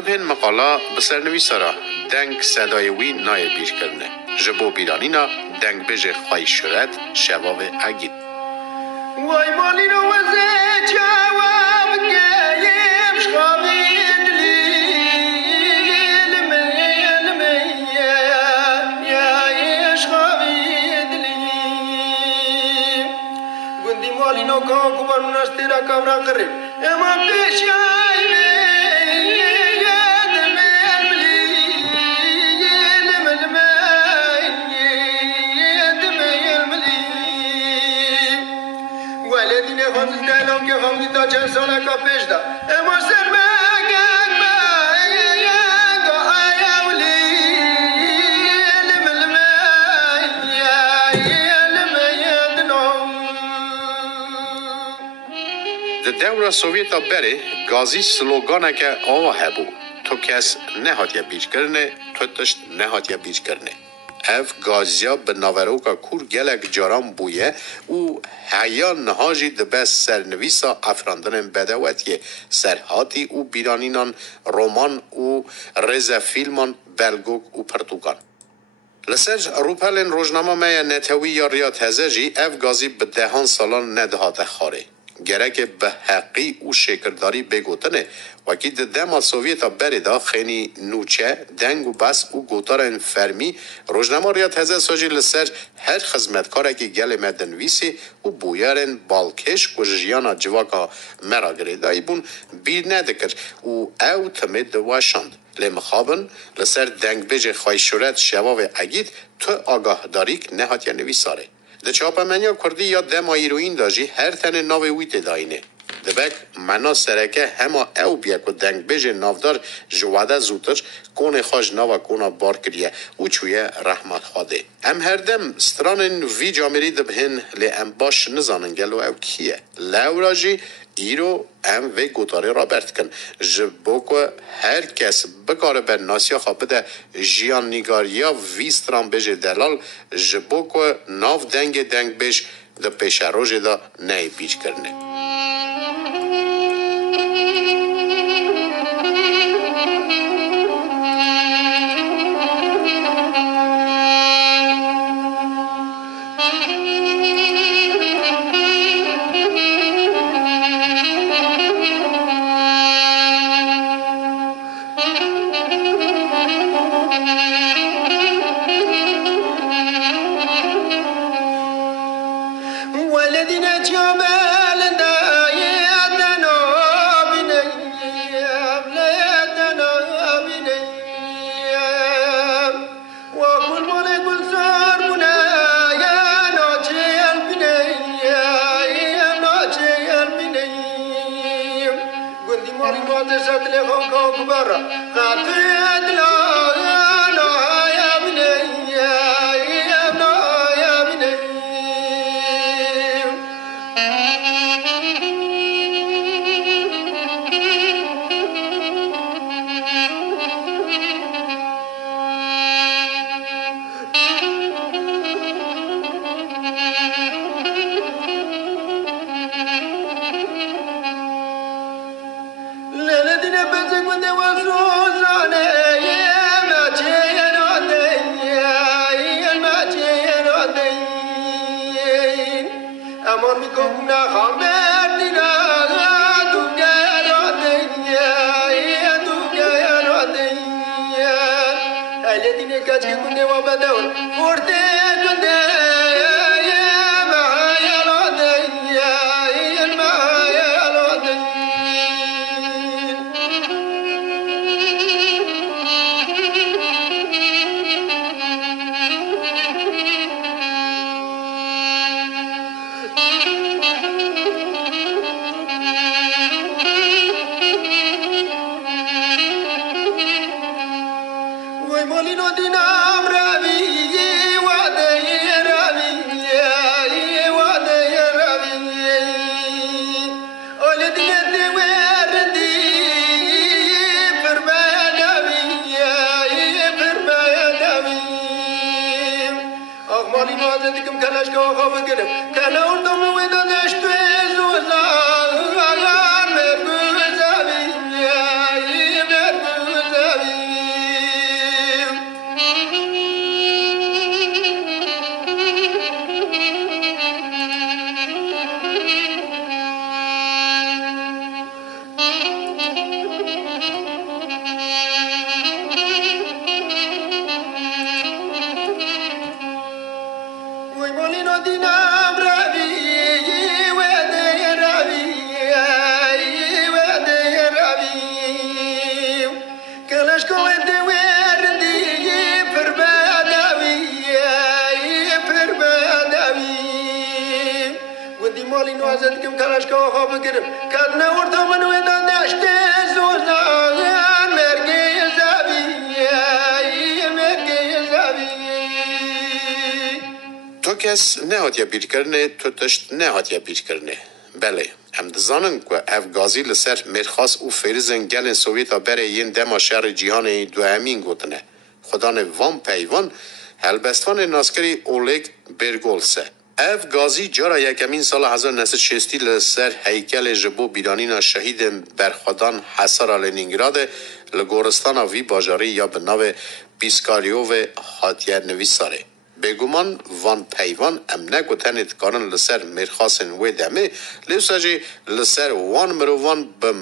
ببین مقاله بسرنویس را دنگ صدای وی نای بیش کرنه جبو بیرانینا دنگ بجه خواهی شرد شباب اگید وای مالینو وزه جواب گیم شخابید لیل یا شخابید لی گندی مالینو کام کبر مناستی را کامرا قرب اما پیشای چند سال کا پیش دا اما سر مگن مگن آیولی د دور سوویت بره گازی سلوگانه که آوه بو تو کس نهاتیا بیچ کرنه تو تشت نهاتیا بیچ کرنه اف گازیا به ناوروکا کور گلک جاران بویه او حیا نهاجی ده بس سرنویسا افراندن بدواتیه سرحاتی او بیرانینان رومان او رزا فیلمان بلگوک او پرتوگان لسرج روپلن روزنامه میا نتوی یا ریات هزجی اف گازی به دهان سالان ندهات خاره گرک به حقی او شکرداری بگوتنه وکی ده دما سوویتا بریدا خیلی نوچه دنگ و بس او گوتارن فرمی روزنامه ریات هزه ساجی لسر هر خدمتکاره که گل مدنویسی و بویارن بالکش و جیانا جواکا مرا گریدایی بون بیر ندکر او او تمید دواشاند لمخابن لسر دنگ بجه خواهی شورت شباب اگید تو آگاه داریک نهات یا نویساره ده چاپمنیا کردی یا دما ایروین داجی هر تن ناوی ویت داینه دبک منا سرکه هما او بیا که دنگ بجه نافدار جواده زوتر کون خواج ناوا کونا بار کریه او چویه رحمت خواده ام هر دم سترانن وی جامری دبهن لی ام باش نزانن گلو او کیه لوراجی ایرو ام وی گوتاره را برد کن جبوکو هر کس بکاره بر ناسیا خوابده جیان نگاریا وی ستران بجه دلال جبوکو ناف دنگ بج ده پیش روژه دا نای بیچ کرنه وی مالینو دینم روی وده روی وده روی کلش کوه وردی پر بدوی پر بدوی ودی مالینو ازت کم کلش کوه خواب گرم کد نورد من ودان داشت زوزان مرگی زبی مرگی زبی تو کس نهاتیا بیر کرنه تو تشت نهاتیا بیر کرنه بله ام دزانن که اف گازی لسر مرخاص او فیرزن گلن سوویتا بره ین دما شهر جیهان دوامین گوتنه خدان وان پیوان هلبستان ناسکری اولیگ برگولسه اف گازی جارا یکمین سال 1960 لسر هیکل جبو بیرانینا شهید برخدان حسارا لنینگراد لگورستان وی باجاری یا به ناو پیسکاریوو هاتیه نویساره بگومان وان پیوان ام نگوتنید کارن لسر مرخاصن و دمه لیساجی لسر وان مروان به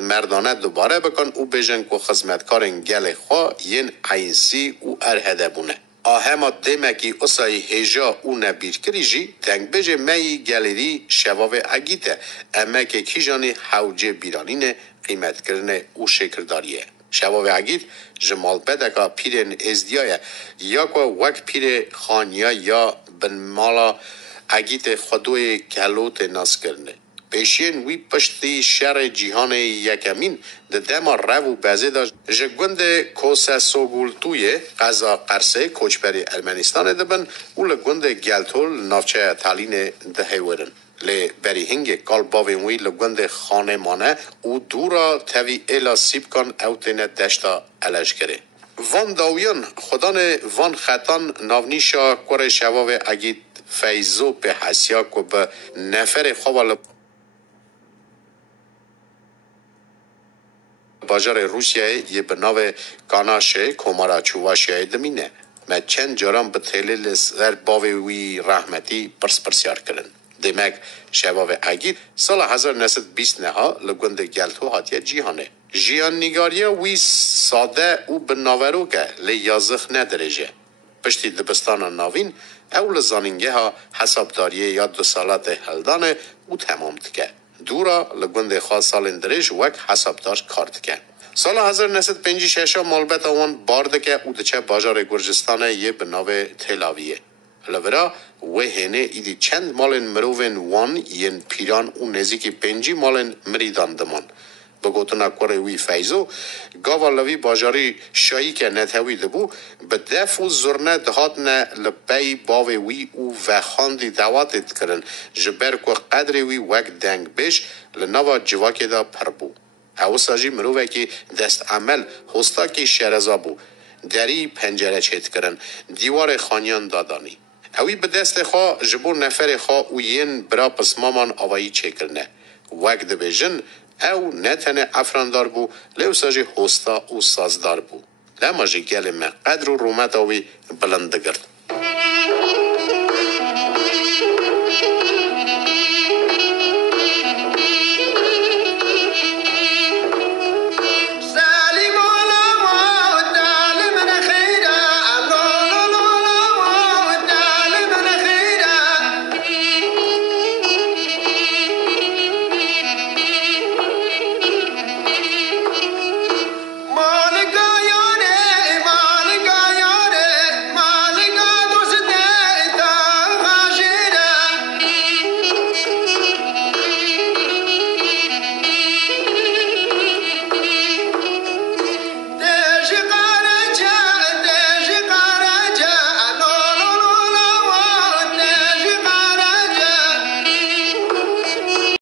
مردانه دوباره بکن او بیجن که خزمتکارن گل خواه ین عینسی او ارهده بونه آهما دیمکی اصای هجا او نبیر کریجی تنگ بیجه می گلری شواو اگیته اما که کیجانی حوجه بیرانین قیمت کرنه او شکرداریه شواو عگید جمال بدکا پیرن ازدیایه یا که وک پیر خانیا یا بن مالا عگید خدوی کلوت ناس کرنه پیشین وی پشتی شهر جیهان یکمین ده دما رو بازه دا جگوند کوسا سوگولتوی قضا قرسه کوچبری ارمنستان دبن و لگوند گلتول نافچه تالین ده هیورن لی بری هنگ کال باوینوی لگوند خانه مانه او دورا تاوی ایلا سیب کن اوتین دشتا علش کره وان داویان خدان وان خطان ناونیشا کور شواو اگید فیزو به حسیا که به نفر خوال باجار روسیه یه به ناو کاناشه کمارا چواشیه دمینه ما چند جاران به تلیل سر باوی رحمتی پرسیار کرن دمک شواو اگید سال 1920 نها لگوند گلتو هاتیه جیهانه جیان نگاریه وی ساده او به ناورو که لی یازخ ندرجه پشتی دبستان ناوین اول زانینگه ها حسابداریه یا 2 سالات هلدانه او تمام دکه دورا لگوند خواست سال درش وک حسابدار کار دکه سال 1956 مالبت آوان بارده که او دچه باجار گرجستانه یه به ناو تلاویه لورا و هنه ایدی چند مالن مروون وان ین پیران او نزیکی 5 مالن مریدان دمان بگوتنا کوره وی فیزو گاوالوی باجاری شایی که نتوی دبو به دفو زرنه دهاتنه لپی باوی وی او وخاندی دواتت کرن جبر که قدر وی وک دنگ بش لنوا جواکی دا پر بو او ساجی مروه که دست عمل هستا که شرزا بو دری پنجره چیت کرن دیوار خانیان دادانی اوی به دست خواه جبور نفر خواه او ین برا پسمامان آوایی چه کرنه وک دبیجن او نتنه افراندار بو لیو ساجی هستا او سازدار بو لما جی گل من قدر و رومت آوی بلند گرد